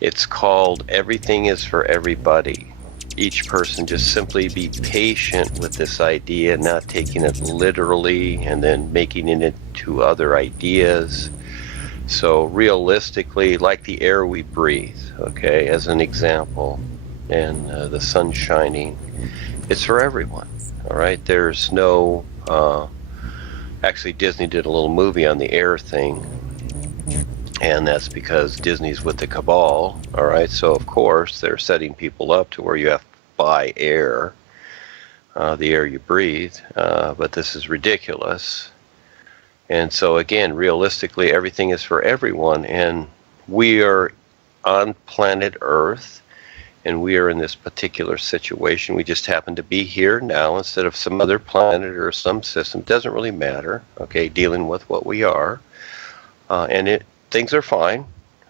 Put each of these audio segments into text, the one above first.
It's called Everything is for Everybody. Each person just simply be patient with this idea, not taking it literally and then making it into other ideas. So realistically, like the air we breathe, okay, as an example, and the sun shining, it's for everyone, all right? There's no, actually Disney did a little movie on the air thing, and that's because Disney's with the cabal, all right? So of course they're setting people up to where you have to buy air, the air you breathe, but this is ridiculous. And so again, realistically, everything is for everyone, and we are on planet Earth, and we are in this particular situation. We just happen to be here now instead of some other planet or some system. Doesn't really matter, okay, dealing with what we are. And things are fine,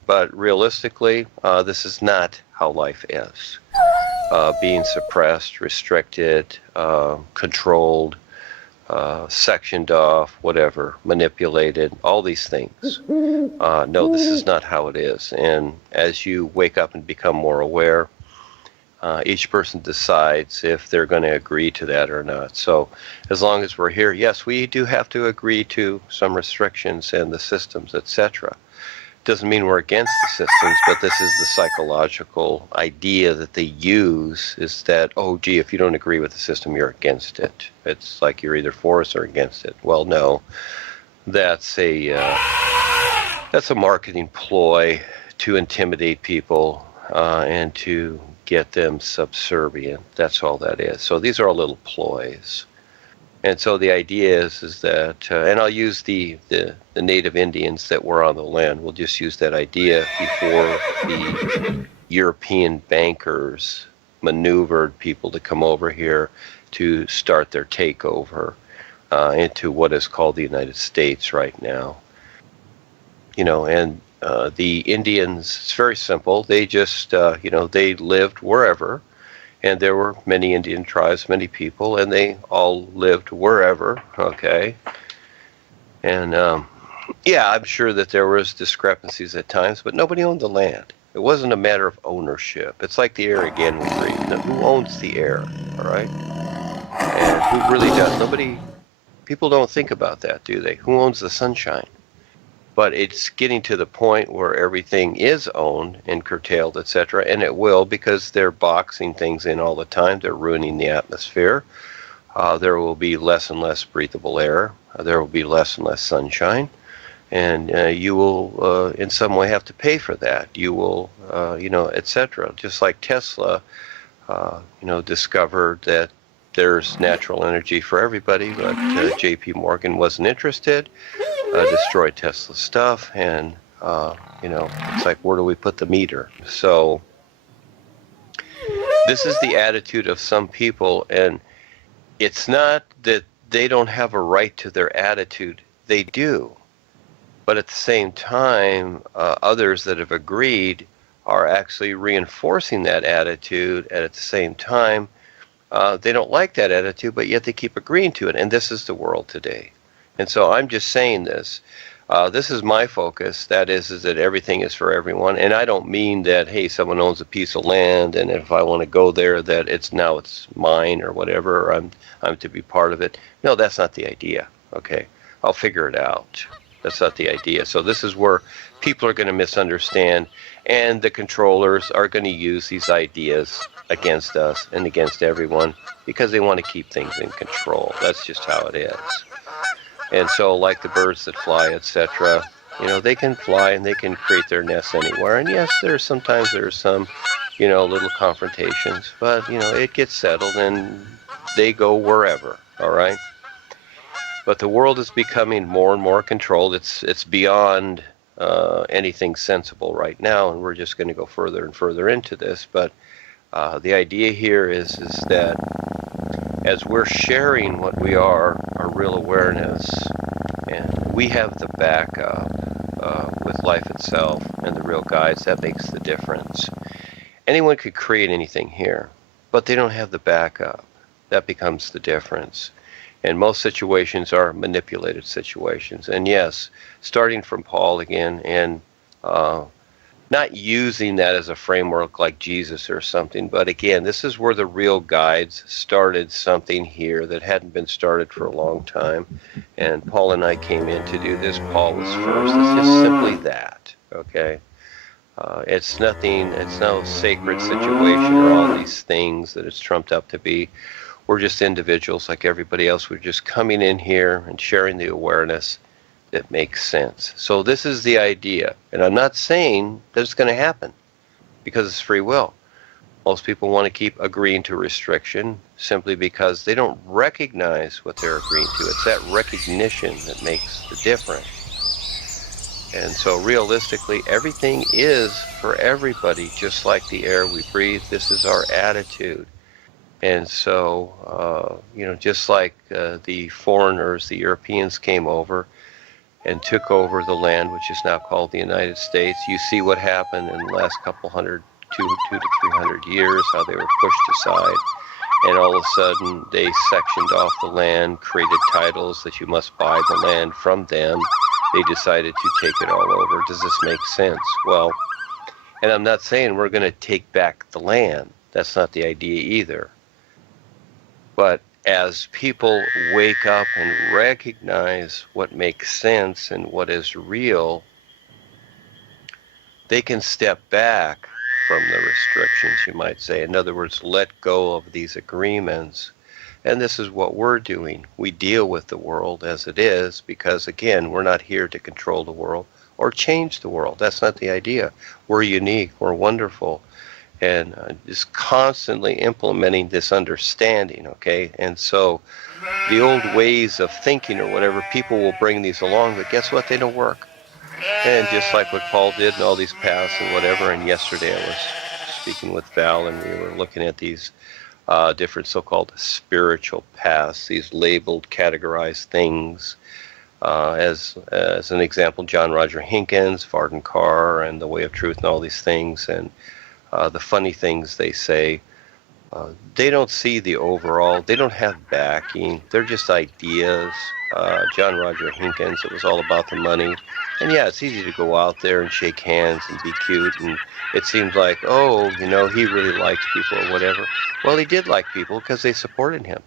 but realistically, this is not how life is. Being suppressed, restricted, controlled, sectioned off, whatever, manipulated, all these things. No, this is not how it is. And as you wake up and become more aware, each person decides if they're going to agree to that or not. So as long as we're here, yes, we do have to agree to some restrictions and the systems, etc. Doesn't mean we're against the systems, but this is the psychological idea that they use, is that, oh, gee, if you don't agree with the system, you're against it. It's like you're either for us or against it. Well, no, that's a marketing ploy to intimidate people and to get them subservient. That's all that is. So these are all little ploys. And so the idea is that, and I'll use the native Indians that were on the land. We'll just use that idea before the European bankers maneuvered people to come over here to start their takeover into what is called the United States right now. You know, and the Indians, it's very simple. They just, they lived wherever. And there were many Indian tribes, many people, and they all lived wherever, okay? And, I'm sure that there was discrepancies at times, but nobody owned the land. It wasn't a matter of ownership. It's like the air again we breathe. Now, who owns the air, all right? And who really does? People don't think about that, do they? Who owns the sunshine? But it's getting to the point where everything is owned and curtailed, etc., and it will, because they're boxing things in all the time. They're ruining the atmosphere. There will be less and less breathable air. There will be less and less sunshine, and you will, in some way, have to pay for that. You will, etc. Just like Tesla, discovered that there's natural energy for everybody, but J.P. Morgan wasn't interested. Destroyed Tesla's stuff, and it's like, where do we put the meter? So this is the attitude of some people, and it's not that they don't have a right to their attitude. They do, but at the same time, others that have agreed are actually reinforcing that attitude, and at the same time, they don't like that attitude, but yet they keep agreeing to it, and this is the world today. And so I'm just saying this. This is my focus. That is that everything is for everyone. And I don't mean that, hey, someone owns a piece of land, and if I want to go there, that it's mine or whatever, or I'm to be part of it. No, that's not the idea. Okay, I'll figure it out. That's not the idea. So this is where people are going to misunderstand, and the controllers are going to use these ideas against us and against everyone because they want to keep things in control. That's just how it is. And so, like the birds that fly, etc., they can fly and they can create their nests anywhere. And yes, there's some, little confrontations, but, it gets settled and they go wherever, all right? But the world is becoming more and more controlled. It's beyond anything sensible right now, and we're just going to go further and further into this. But the idea here is that as we're sharing what we are, our real awareness, and we have the backup with life itself and the real guides, that makes the difference. Anyone could create anything here, but they don't have the backup. That becomes the difference. And most situations are manipulated situations. And yes, starting from Paul again, and not using that as a framework like Jesus or something, but again, this is where the real guides started something here that hadn't been started for a long time. And Paul and I came in to do this. Paul was first. It's just simply that, okay? It's nothing, it's no sacred situation or all these things that it's trumped up to be. We're just individuals like everybody else. We're just coming in here and sharing the awareness that makes sense. So this is the idea. And I'm not saying that it's going to happen because it's free will. Most people want to keep agreeing to restriction simply because they don't recognize what they're agreeing to. It's that recognition that makes the difference. And so realistically, everything is for everybody, just like the air we breathe. This is our attitude. And so, just like the foreigners, the Europeans came over and took over the land, which is now called the United States. You see what happened in the last couple hundred, two to 300 years, how they were pushed aside. And all of a sudden, they sectioned off the land, created titles that you must buy the land from them. They decided to take it all over. Does this make sense? Well, and I'm not saying we're going to take back the land. That's not the idea either. But as people wake up and recognize what makes sense and what is real, they can step back from the restrictions, you might say. In other words, let go of these agreements. And this is what we're doing. We deal with the world as it is because, again, we're not here to control the world or change the world. That's not the idea. We're unique. We're wonderful. And just constantly implementing this understanding, okay? And so the old ways of thinking or whatever, people will bring these along, but guess what? They don't work. And just like what Paul did in all these paths and whatever, and yesterday I was speaking with Val and we were looking at these different so-called spiritual paths, these labeled, categorized things. As an example, John Roger Hinkins, Varden Carr, and The Way of Truth and all these things. And the funny things they say, they don't see the overall, they don't have backing, they're just ideas. John Roger Hinkins, it was all about the money. And yeah, it's easy to go out there and shake hands and be cute, and it seems like, oh, he really likes people or whatever. Well, he did like people because they supported him.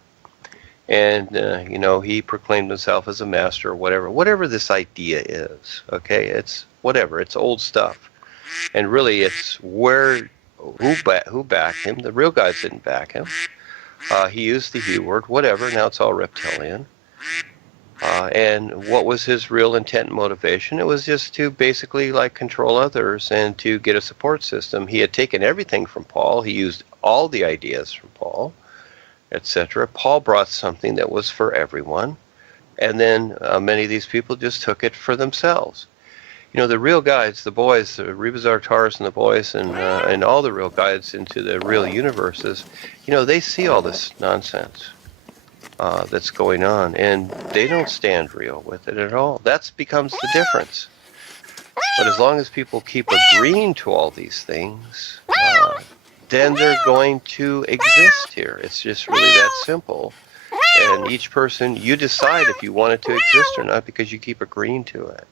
And, he proclaimed himself as a master or whatever this idea is, okay? It's whatever, it's old stuff. And really, it's who backed him. The real guys didn't back him. He used the he word, whatever. Now it's all reptilian. And what was his real intent and motivation? It was just to basically control others and to get a support system. He had taken everything from Paul. He used all the ideas from Paul, etc. Paul brought something that was for everyone. And then many of these people just took it for themselves. The real guides, the boys, the Rebazar Tars and the boys, and all the real guides into the real universes, they see all this nonsense that's going on, and they don't stand real with it at all. That becomes the difference. But as long as people keep agreeing to all these things, then they're going to exist here. It's just really that simple. And each person, you decide if you want it to exist or not because you keep agreeing to it.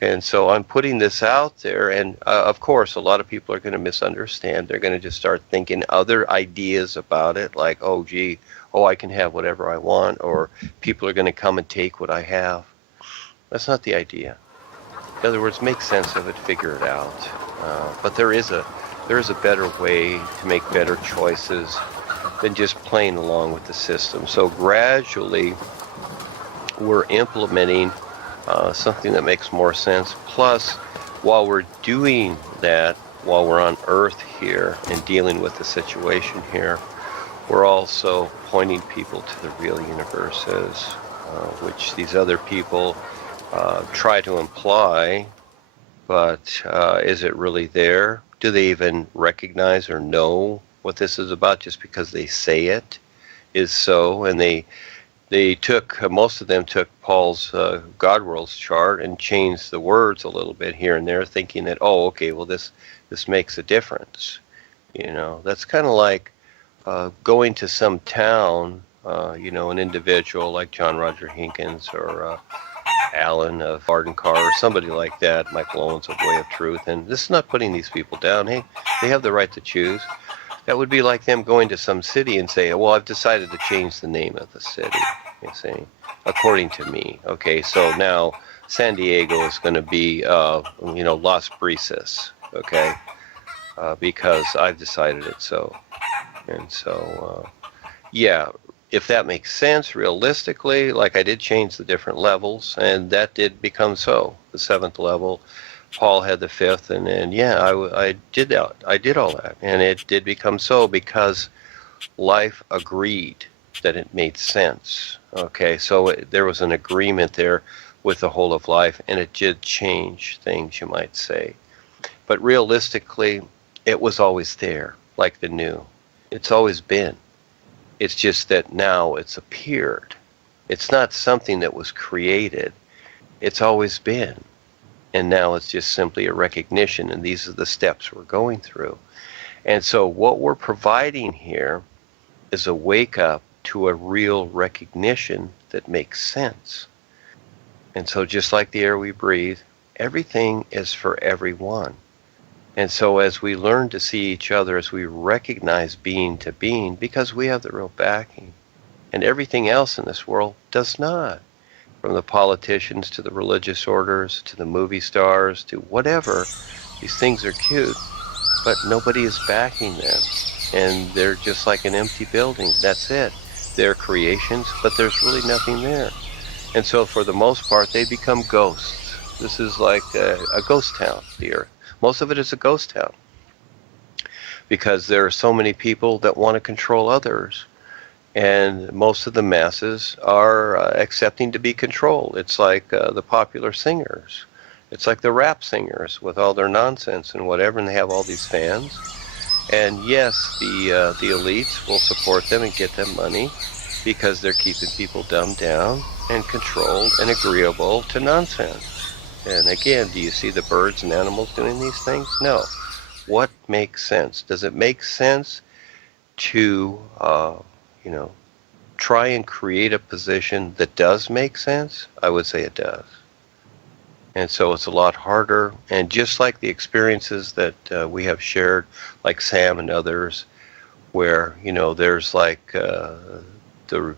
And so I'm putting this out there, and of course, a lot of people are going to misunderstand. They're going to just start thinking other ideas about it, like, I can have whatever I want, or people are going to come and take what I have. That's not the idea. In other words, make sense of it, figure it out. But there is a better way to make better choices than just playing along with the system. So gradually, we're implementing something that makes more sense. Plus, while we're doing that, while we're on Earth here and dealing with the situation here, we're also pointing people to the real universes, which these other people try to imply, but is it really there? Do they even recognize or know what this is about just because they say it is so? And most of them took Paul's God Worlds chart and changed the words a little bit here and there, thinking that, this makes a difference. That's kind of like going to some town, an individual like John Roger Hinkins or Allen of Arden Carr or somebody like that, Michael Owens of Way of Truth. And this is not putting these people down. Hey, they have the right to choose. That would be like them going to some city and say, well, I've decided to change the name of the city, you see, according to me. Okay, so now San Diego is going to be, Las Brisas, okay, because I've decided it so. And so, yeah, if that makes sense, realistically, like I did change the different levels, and that did become so. The 7th level, Paul had the 5th, and then, yeah, I did that. I did all that, and it did become so because life agreed that it made sense. Okay, so there was an agreement there with the whole of life, and it did change things, you might say. But realistically, it was always there, like the new. It's always been. It's just that now it's appeared. It's not something that was created. It's always been. And now it's just simply a recognition, and these are the steps we're going through. And so what we're providing here is a wake up to a real recognition that makes sense. And so just like the air we breathe, everything is for everyone. And so as we learn to see each other, as we recognize being to being, because we have the real backing, and everything else in this world does not, from the politicians to the religious orders to the movie stars to whatever, these things are cute, but nobody is backing them. And they're just like an empty building. That's it. They're creations, but there's really nothing there. And so for the most part, they become ghosts. This is like a ghost town, the Earth. Most of it is a ghost town because there are so many people that want to control others, and most of the masses are accepting to be controlled. It's like the popular singers. It's like the rap singers with all their nonsense and whatever, and they have all these fans. And yes, the elites will support them and get them money because they're keeping people dumbed down and controlled and agreeable to nonsense. And again, do you see the birds and animals doing these things? No. What makes sense? Does it make sense to, try and create a position that does make sense? I would say it does. And so it's a lot harder. And just like the experiences that we have shared, like Sam and others, where, there's like the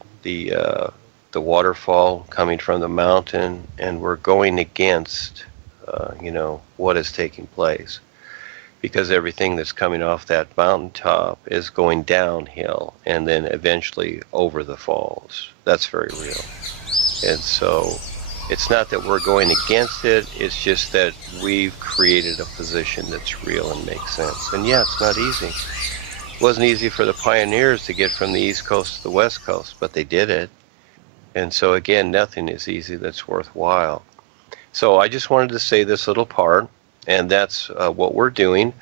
waterfall coming from the mountain, and we're going against, what is taking place, because everything that's coming off that mountaintop is going downhill and then eventually over the falls. That's very real. And so it's not that we're going against it, it's just that we've created a position that's real and makes sense. And yeah, it's not easy. It wasn't easy for the pioneers to get from the East Coast to the West Coast, but they did it. And so again, nothing is easy that's worthwhile. So I just wanted to say this little part, and that's what we're doing.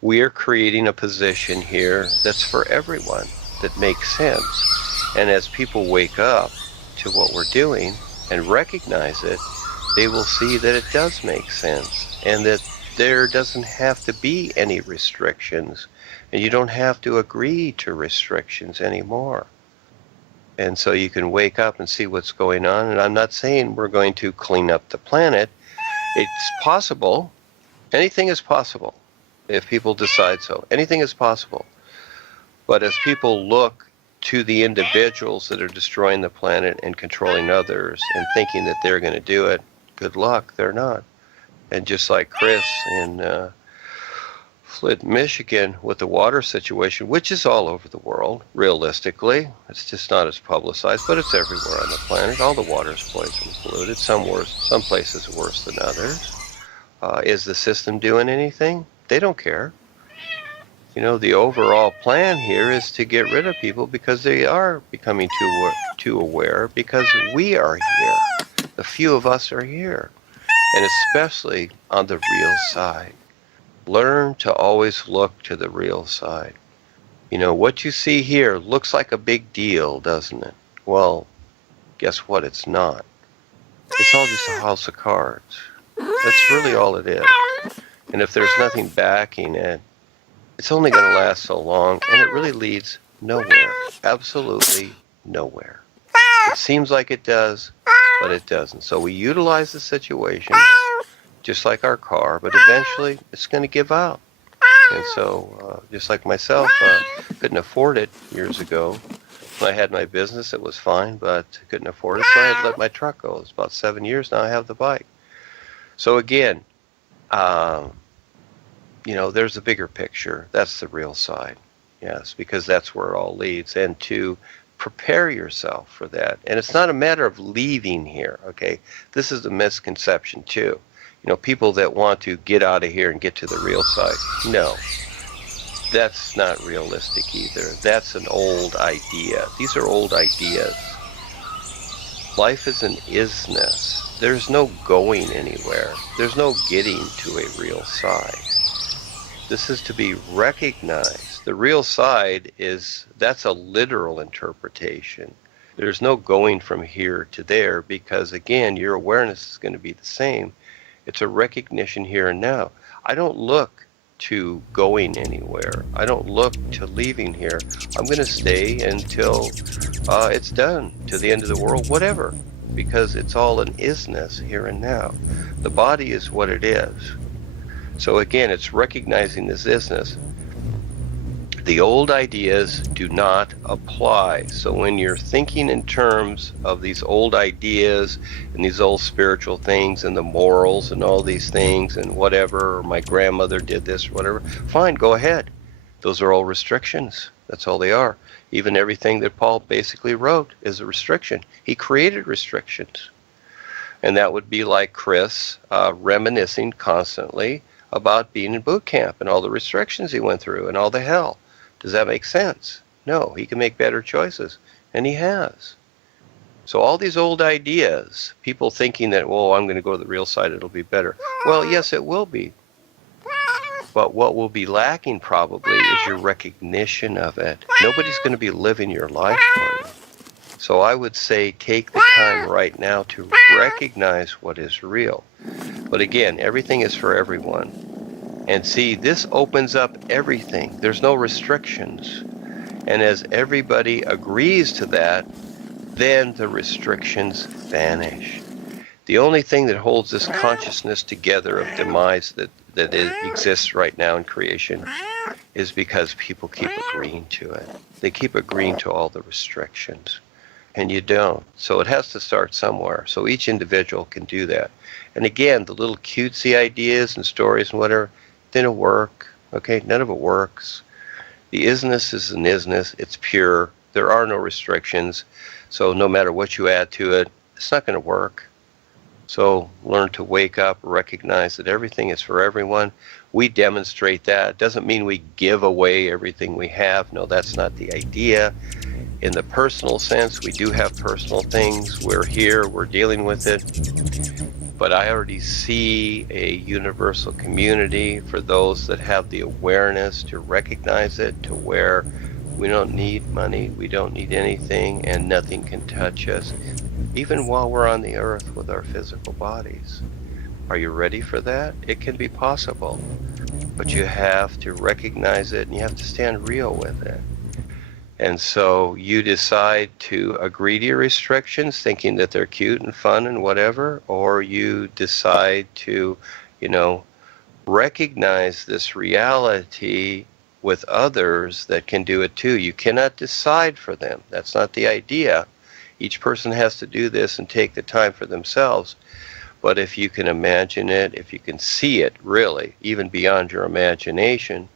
We are creating a position here that's for everyone, that makes sense. And as people wake up to what we're doing and recognize it, they will see that it does make sense, and that there doesn't have to be any restrictions, and you don't have to agree to restrictions anymore. And so you can wake up and see what's going on. And I'm not saying we're going to clean up the planet. It's possible. Anything is possible if people decide so. Anything is possible. But as people look to the individuals that are destroying the planet and controlling others and thinking that they're going to do it, good luck, they're not. And just like Chris in Flint, Michigan, with the water situation, which is all over the world, realistically. It's just not as publicized, but it's everywhere on the planet. All the water is poisoned, polluted, some worse, some places worse than others. Is the system doing anything? They don't care. The overall plan here is to get rid of people because they are becoming too aware, because we are here. The few of us are here, and especially on the real side. Learn to always look to the real side. What you see here looks like a big deal, doesn't it? Well, guess what? It's not. It's all just a house of cards. That's really all it is. And if there's nothing backing it, it's only going to last so long, and it really leads nowhere. Absolutely nowhere. It seems like it does, but it doesn't. So we utilize the situation just like our car, but eventually it's going to give out. And so, just like myself, couldn't afford it years ago. When I had my business, it was fine, but couldn't afford it, so I had to let my truck go. It's about 7 years now I have the bike. So again, there's a bigger picture. That's the real side. Yes, because that's where it all leads. And to prepare yourself for that. And it's not a matter of leaving here, okay? This is a misconception too. People that want to get out of here and get to the real side. No, that's not realistic either. That's an old idea. These are old ideas. Life is an isness. There's no going anywhere. There's no getting to a real side. This is to be recognized. The real side that's a literal interpretation. There's no going from here to there because, again, your awareness is going to be the same. It's a recognition here and now. I don't look to going anywhere. I don't look to leaving here. I'm going to stay until it's done, to the end of the world, whatever, because it's all an isness here and now. The body is what it is. So again, it's recognizing this isness. The old ideas do not apply. So when you're thinking in terms of these old ideas and these old spiritual things and the morals and all these things and whatever, or my grandmother did this, or whatever, fine, go ahead. Those are all restrictions. That's all they are. Even everything that Paul basically wrote is a restriction. He created restrictions. And that would be like Chris reminiscing constantly about being in boot camp and all the restrictions he went through and all the hell. Does that make sense? No, he can make better choices, and he has. So all these old ideas, people thinking that, well, I'm going to go to the real side, it'll be better. Well, yes, it will be. But what will be lacking probably is your recognition of it. Nobody's going to be living your life for you. So I would say take the time right now to recognize what is real. But again, everything is for everyone. And see, this opens up everything. There's no restrictions. And as everybody agrees to that, then the restrictions vanish. The only thing that holds this consciousness together of demise that it exists right now in creation is because people keep agreeing to it. They keep agreeing to all the restrictions. And you don't. So it has to start somewhere. So each individual can do that. And again, the little cutesy ideas and stories and whatever, they don't work. Okay, none of it works. The isness is an isness. It's pure. There are no restrictions. So no matter what you add to it, it's not going to work. So learn to wake up, recognize that everything is for everyone. We demonstrate that. It doesn't mean we give away everything we have. No, that's not the idea. In the personal sense, we do have personal things. We're here, we're dealing with it. But I already see a universal community for those that have the awareness to recognize it, to where we don't need money, we don't need anything, and nothing can touch us, even while we're on the earth with our physical bodies. Are you ready for that? It can be possible, but you have to recognize it and you have to stand real with it. And so you decide to agree to your restrictions, thinking that they're cute and fun and whatever, or you decide to, recognize this reality with others that can do it too. You cannot decide for them. That's not the idea. Each person has to do this and take the time for themselves. But if you can imagine it, if you can see it really, even beyond your imagination,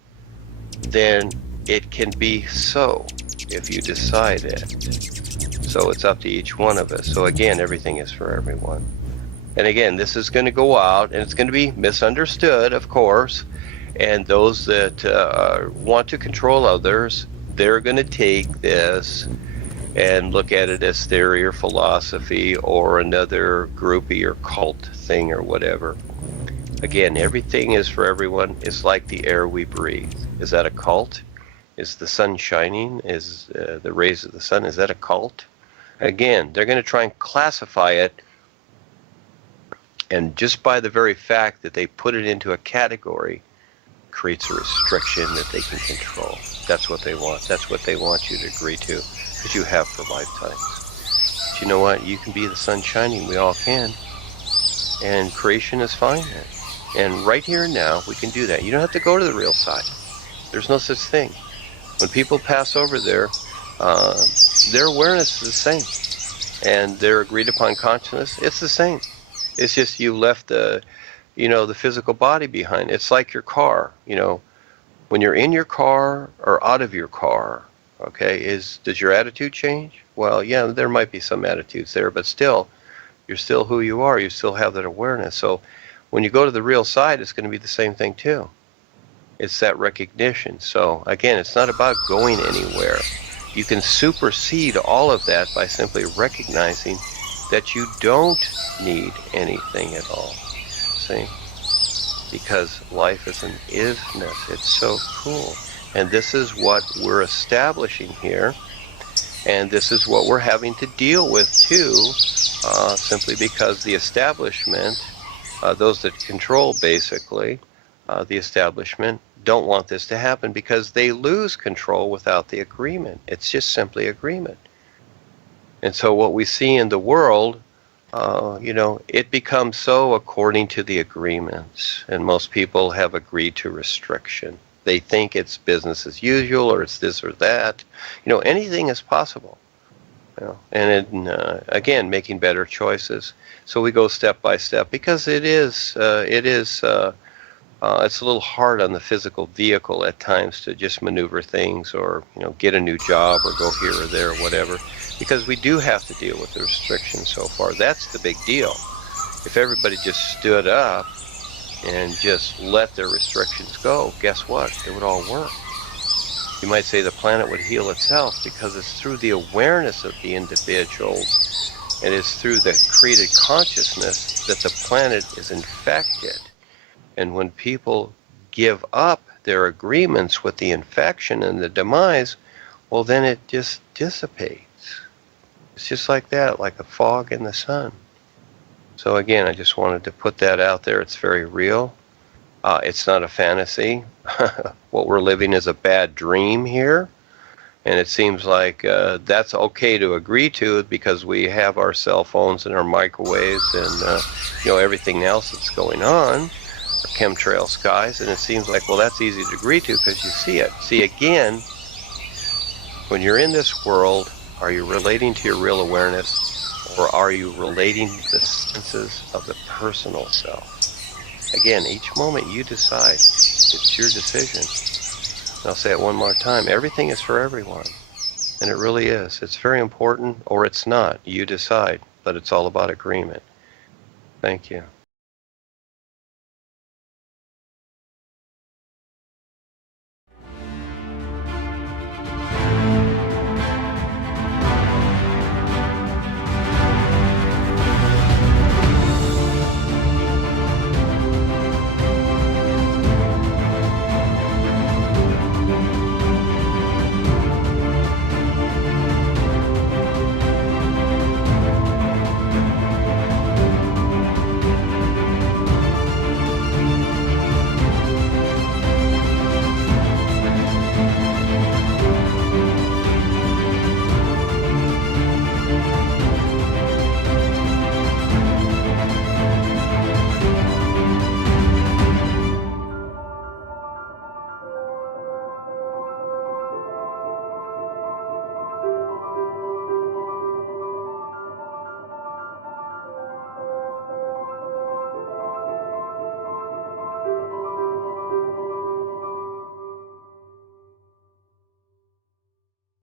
then it can be so if you decide it. So it's up to each one of us. So again, everything is for everyone. And again, this is going to go out and it's going to be misunderstood, of course. And those that want to control others, they're going to take this and look at it as theory or philosophy or another groupie or cult thing or whatever. Again, everything is for everyone. It's like the air we breathe. Is that a cult? Is the sun shining? Is the rays of the sun, is that a cult? Again, they're going to try and classify it, and just by the very fact that they put it into a category creates a restriction that they can control. That's what they want. That's what they want you to agree to, because you have for lifetimes. But you know what? You can be the sun shining. We all can. And creation is fine then. And right here and now, we can do that. You don't have to go to the real side. There's no such thing. When people pass over there, their awareness is the same. And their agreed upon consciousness, it's the same. It's just you left the physical body behind. It's like your car, when you're in your car or out of your car, okay, does your attitude change? Well, yeah, there might be some attitudes there, but still, you're still who you are. You still have that awareness. So when you go to the real side, it's going to be the same thing too. It's that recognition. So again, it's not about going anywhere. You can supersede all of that by simply recognizing that you don't need anything at all. See? Because life is an isness. It's so cool. And this is what we're establishing here. And this is what we're having to deal with too, simply because the establishment, those that control basically, the establishment, don't want this to happen because they lose control without the agreement. It's just simply agreement. And so what we see in the world, it becomes so according to the agreements. And most people have agreed to restriction. They think it's business as usual or it's this or that. Anything is possible. And again, making better choices. So we go step by step because it's a little hard on the physical vehicle at times to just maneuver things or, get a new job or go here or there or whatever, because we do have to deal with the restrictions so far. That's the big deal. If everybody just stood up and just let their restrictions go, guess what? It would all work. You might say the planet would heal itself because it's through the awareness of the individuals and it's through the created consciousness that the planet is infected. And when people give up their agreements with the infection and the demise, well, then it just dissipates. It's just like that, like a fog in the sun. So again, I just wanted to put that out there. It's very real. It's not a fantasy. What we're living is a bad dream here. And it seems like that's okay to agree to because we have our cell phones and our microwaves and everything else that's going on, our chemtrail skies. And it seems like, well, that's easy to agree to because you see it. See, again, when you're in this world, are you relating to your real awareness? Or are you relating to the senses of the personal self? Again, each moment you decide. It's your decision. And I'll say it one more time. Everything is for everyone. And it really is. It's very important, or it's not. You decide. But it's all about agreement. Thank you.